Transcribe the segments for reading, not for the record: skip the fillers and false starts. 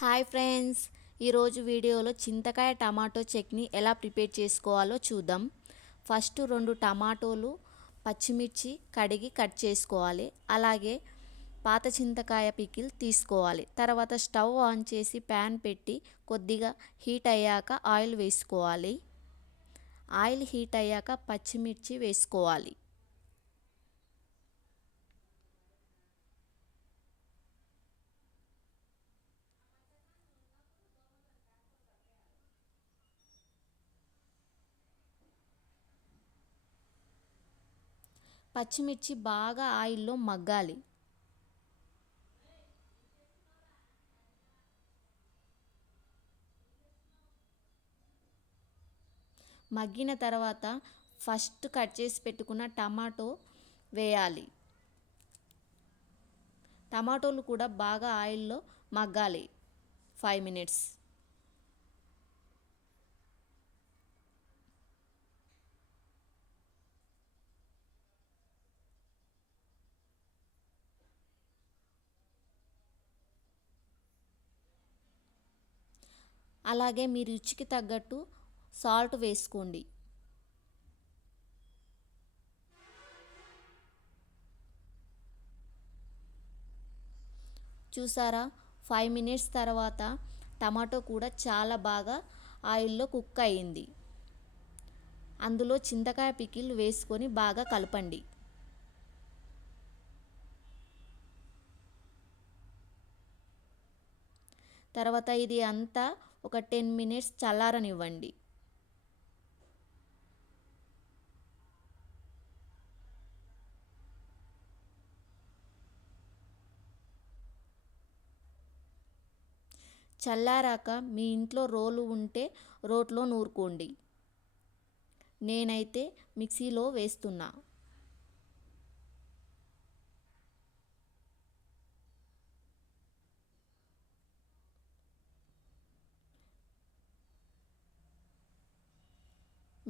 Hi friends, ఈరోజు వీడియోలో చింతకాయ టమాటో చట్నీ ఎలా ప్రిపేర్ చేసుకోవాలో చూద్దాం. ఫస్ట్ 2 టమాటోలు, పచ్చిమిర్చి కడిగి కట్ చేసుకోవాలి. అలాగే పాత చింతకాయ పికిల్ తీసుకోవాలి. తర్వాత స్టవ్ ఆన్ చేసి ప్యాన్ పెట్టి కొద్దిగా హీట్ అయ్యాక ఆయిల్ వేసుకోవాలి. ఆయిల్ హీట్ అయ్యాక పచ్చిమిర్చి వేసుకోవాలి. పచ్చిమిర్చి బాగా ఆయిల్లో మగ్గాలి. మగ్గిన తర్వాత ఫస్ట్ కట్ చేసి పెట్టుకున్న టమాటో వేయాలి. టమాటోలు కూడా బాగా ఆయిల్లో మగ్గాలి 5 మినిట్స్. అలాగే మీ రుచికి తగ్గట్టు సాల్ట్ వేసుకోండి. చూసారా, 5 మినిట్స్ తర్వాత టమాటో కూడా చాలా బాగా ఆయిల్లో కుక్ అయింది. అందులో చింతకాయ పికిల్ వేసుకొని బాగా కలపండి. తర్వాత ఇది అంతా ఒక 10 మినిట్స్ చల్లారనివ్వండి. చల్లారాక మీ ఇంట్లో రోలు ఉంటే రోట్లో నూరుకోండి. నేనైతే మిక్సీలో వేస్తున్నా.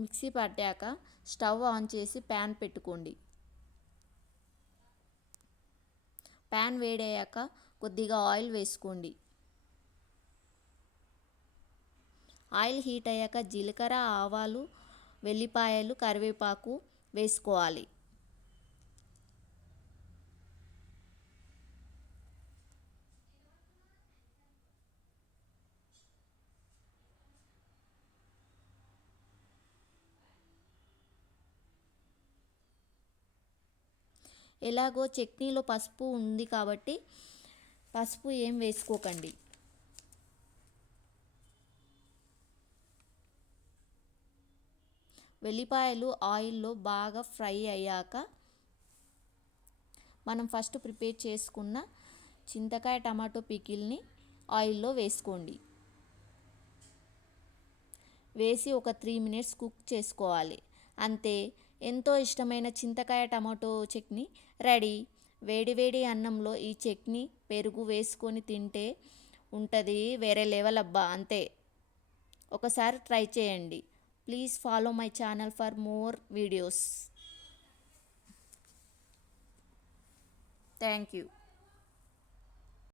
మిక్సీ పట్టాక స్టవ్ ఆన్ చేసి ప్యాన్ పెట్టుకోండి. ప్యాన్ వేడయ్యాక కొద్దిగా ఆయిల్ వేసుకోండి. ఆయిల్ హీట్ అయ్యాక జీలకర్ర, ఆవాలు, వెల్లిపాయలు, కరివేపాకు వేసుకోవాలి. ఎలాగో చట్నీలో పసుపు ఉంది కాబట్టి పసుపు ఏం వేసుకోకండి. వెల్లిపాయలు ఆయిల్లో బాగా ఫ్రై అయ్యాక మనం ఫస్ట్ ప్రిపేర్ చేసుకున్న చింతకాయ టమాటో పికిల్ని ఆయిల్లో వేసుకోండి. వేసి ఒక 3 మినిట్స్ కుక్ చేసుకోవాలి. అంతే, ఎంతో ఇష్టమైన చింతకాయ టమాటో చట్నీ రెడీ. వేడివేడి అన్నంలో ఈ చట్నీ పెరుగు వేసుకొని తింటే ఉంటుంది వేరే లెవెల్ అబ్బా. అంతే, ఒకసారి ట్రై చేయండి. Please follow my channel for more videos. Thank you.